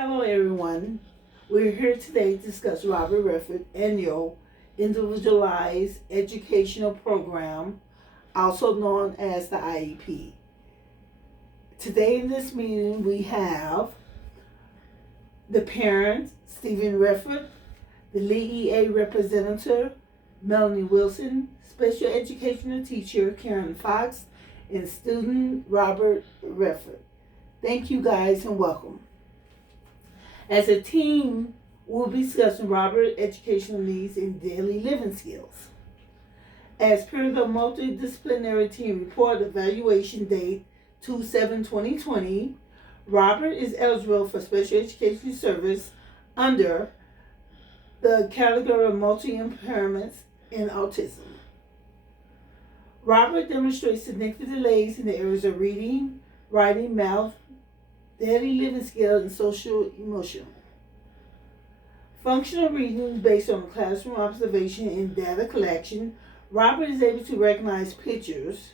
Hello, everyone. We're here today to discuss Robert Redford Annual Individualized Educational Program, also known as the IEP. Today in this meeting, we have the parent, Stephen Redford, the LEA representative, Melanie Wilson, special educational teacher, Karen Fox, and student Robert Redford. Thank you guys and welcome. As a team, we'll be discussing Robert's educational needs and daily living skills. As per the multidisciplinary team report evaluation date 2/7/2020, Robert is eligible for special education service under the category of multi-impairments and autism. Robert demonstrates significant delays in the areas of reading, writing, math, daily living skills, and social emotional. Functional reading based on classroom observation and data collection. Robert is able to recognize pictures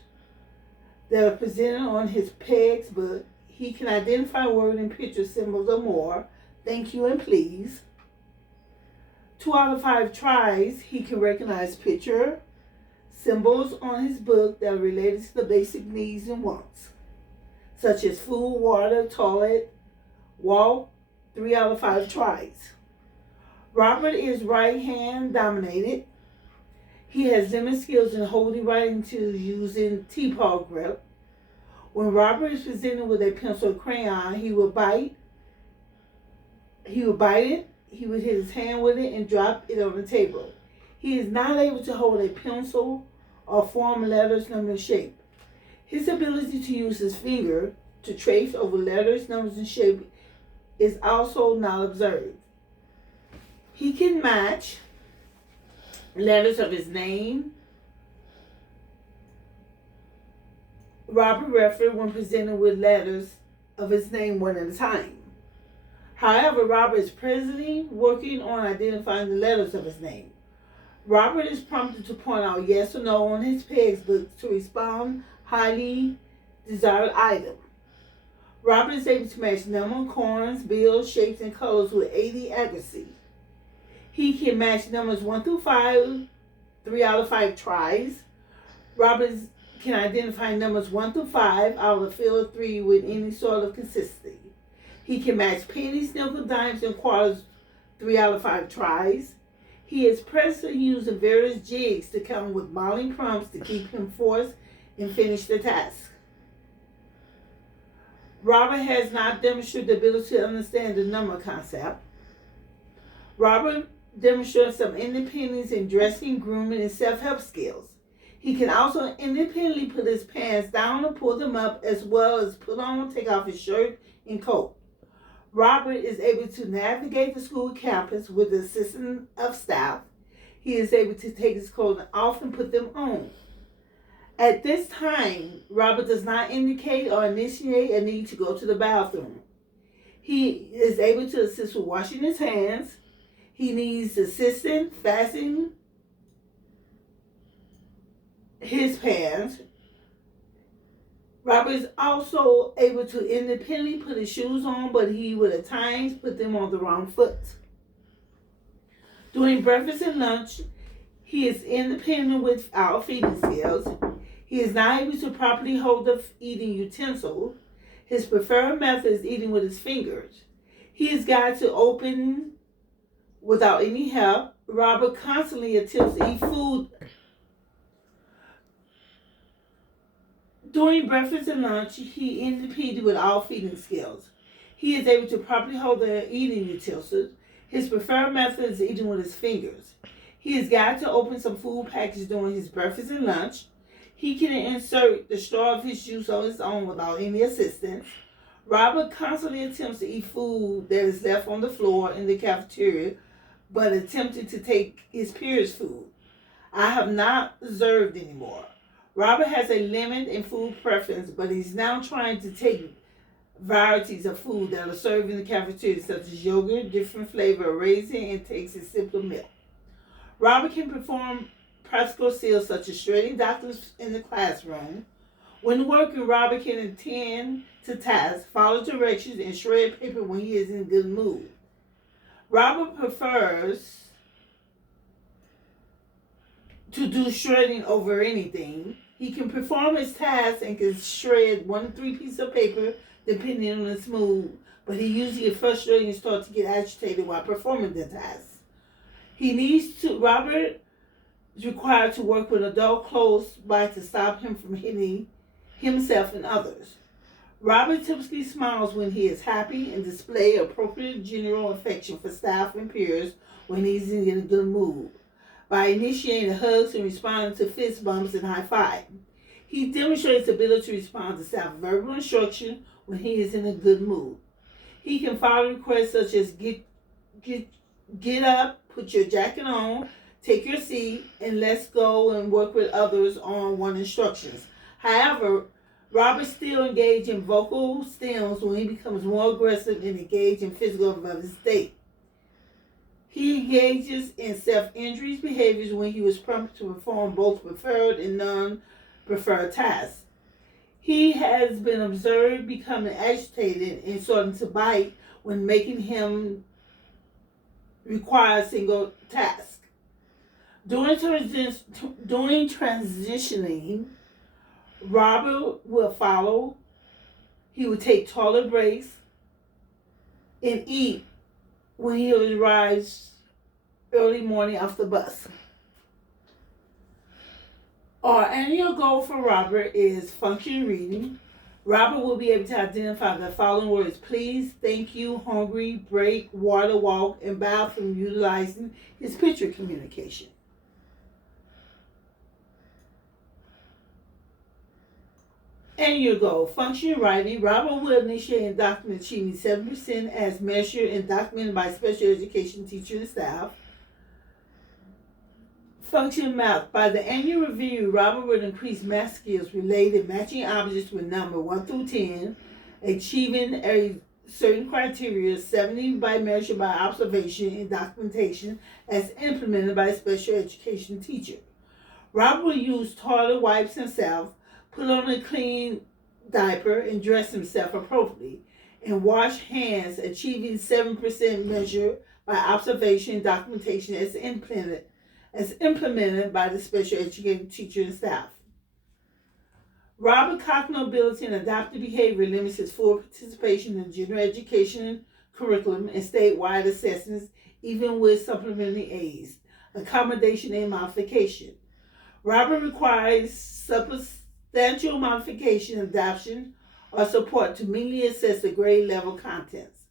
that are presented on his PEGS book. He can identify word and picture symbols or more. Thank you and please. 2 out of 5 tries, he can recognize picture symbols on his book that are related to the basic needs and wants, such as food, water, toilet, walk. 3 out of 5 tries. Robert is right hand dominated. He has limited skills in holding writing tools using T-paw grip. When Robert is presented with a pencil or crayon, he will bite it, he would hit his hand with it and drop it on the table. He is not able to hold a pencil or form letters, numbers, and shape. His ability to use his finger to trace over letters, numbers, and shape is also not observed. He can match letters of his name, Robert Redford, when presented with letters of his name one at a time. However, Robert is presently working on identifying the letters of his name. Robert is prompted to point out yes or no on his PEGS book to respond highly desired item. Robert is able to match number, coins, bills, shapes, and colors with 80 accuracy. He can match numbers 1 through 5, 3 out of 5 tries. Robert can identify numbers 1 through 5 out of the field of 3 with any sort of consistency. He can match pennies, nickels, dimes, and quarters 3 out of 5 tries. He is presently using various jigs to come with modeling prompts to keep him forced and finish the task. Robert has not demonstrated the ability to understand the number concept. Robert demonstrates some independence in dressing, grooming, and self-help skills. He can also independently put his pants down and pull them up, as well as put on and take off his shirt and coat. Robert is able to navigate the school campus with the assistance of staff. He is able to take his clothing off and put them on. At this time, Robert does not indicate or initiate a need to go to the bathroom. He is able to assist with washing his hands. He needs assistance fastening his pants. Robert is also able to independently put his shoes on, but he would at times put them on the wrong foot. During breakfast and lunch, he is independent without feeding skills. He is not able to properly hold the eating utensil. His preferred method is eating with his fingers. He is guided to open without any help. Robert constantly attempts to eat food. During breakfast and lunch, he independent without feeding skills. He is able to properly hold the eating utensils. His preferred method is eating with his fingers. He is guided to open some food packages during his breakfast and lunch. He can insert the straw of his juice on his own without any assistance. Robert constantly attempts to eat food that is left on the floor in the cafeteria, but attempted to take his peers' food. I have not observed anymore. Robert has a limit in food preference, but he's now trying to take varieties of food that are served in the cafeteria, such as yogurt, different flavor of raisin, and takes his simple milk. Robert can perform practical skills such as shredding documents in the classroom, When working, Robert can attend to tasks, follow directions, and shred paper when he is in a good mood. Robert prefers to do shredding over anything. He can perform his tasks and can shred 1 to 3 pieces of paper depending on his mood, but he usually gets frustrated and starts to get agitated while performing the tasks. Robert is required to work with adults close by to stop him from hitting himself and others. Robert typically smiles when he is happy and displays appropriate general affection for staff and peers when he's in a good mood, by initiating hugs and responding to fist bumps and high five. He demonstrates the ability to respond to staff verbal instruction when he is in a good mood. He can follow requests such as get up, put your jacket on, take your seat, and let's go and work with others on one instructions. However, Robert still engages in vocal stems when he becomes more aggressive and engaged in physical of his state. He engages in self-injury behaviors when he was prompted to perform both preferred and non-preferred tasks. He has been observed becoming agitated and starting to bite when making him require a single task. During transitioning, Robert will follow. He will take toilet breaks and eat when he arrives early morning off the bus. Our annual goal for Robert is function reading. Robert will be able to identify the following words: please, thank you, hungry, break, water, walk, and bathroom, utilizing his picture communication. Annual goal, function writing. Robert will initiate and document achieving 7% as measured and documented by special education teachers and staff. Function math. By the annual review, Robert will increase math skills related matching objects with number 1 through 10, achieving a certain criteria, 70 by measure by observation and documentation as implemented by a special education teacher. Robert will use toilet wipes himself, put on a clean diaper, and dress himself appropriately, and wash hands, achieving 7% measure by observation and documentation as implemented by the special education teacher and staff. Robert cognitive ability and adaptive behavior limits his full participation in general education curriculum and statewide assessments, even with supplementary aids, accommodation, and modification. Robert requires substantial modification, adoption, or support to meaningfully assess the grade level contents.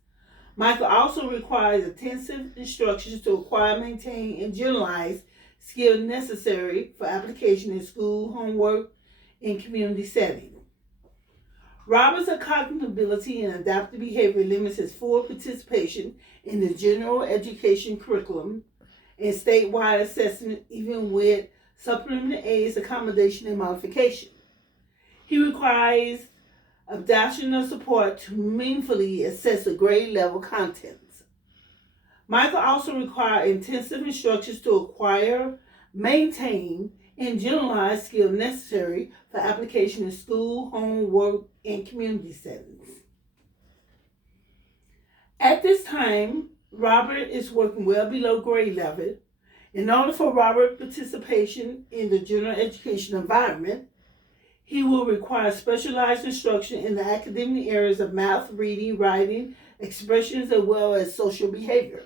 Michael also requires intensive instructions to acquire, maintain, and generalize skills necessary for application in school, homework, and community setting. Robert's cognitive ability and adaptive behavior limits his full participation in the general education curriculum and statewide assessment, even with supplementary aids, accommodation, and modification. He requires adoption support to meaningfully assess the grade level contents. Michael also requires intensive instructions to acquire, maintain, and generalize skills necessary for application in school, home, work, and community settings. At this time, Robert is working well below grade level. In order for Robert's participation in the general education environment, he will require specialized instruction in the academic areas of math, reading, writing, expressions, as well as social behavior.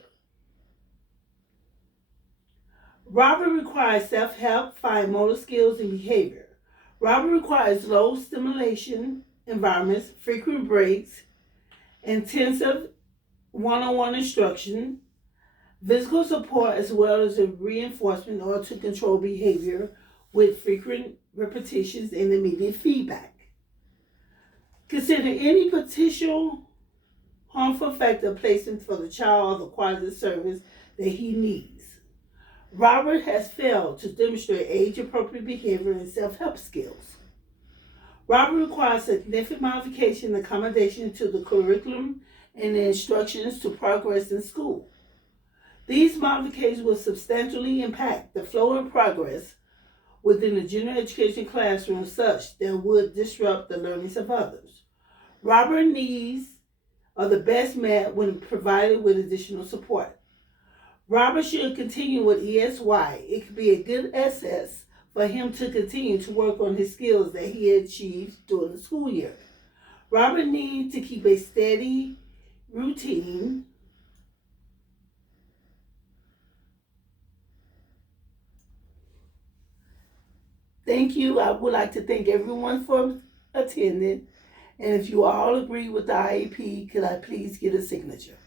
Robert requires self-help, fine motor skills, and behavior. Robert requires low stimulation environments, frequent breaks, intensive one-on-one instruction, physical support, as well as a reinforcement or to control behavior with frequent repetitions and immediate feedback. Consider any potential harmful factor placement for the child or the quality of service that he needs. Robert has failed to demonstrate age-appropriate behavior and self-help skills. Robert requires significant modification and accommodation to the curriculum and the instructions to progress in school. These modifications will substantially impact the flow and progress within the general education classroom such that would disrupt the learnings of others. Robert needs are the best met when provided with additional support. Robert should continue with ESY. It could be a good asset for him to continue to work on his skills that he achieved during the school year. Robert needs to keep a steady routine. Thank you. I would like to thank everyone for attending. And if you all agree with the IEP, could I please get a signature?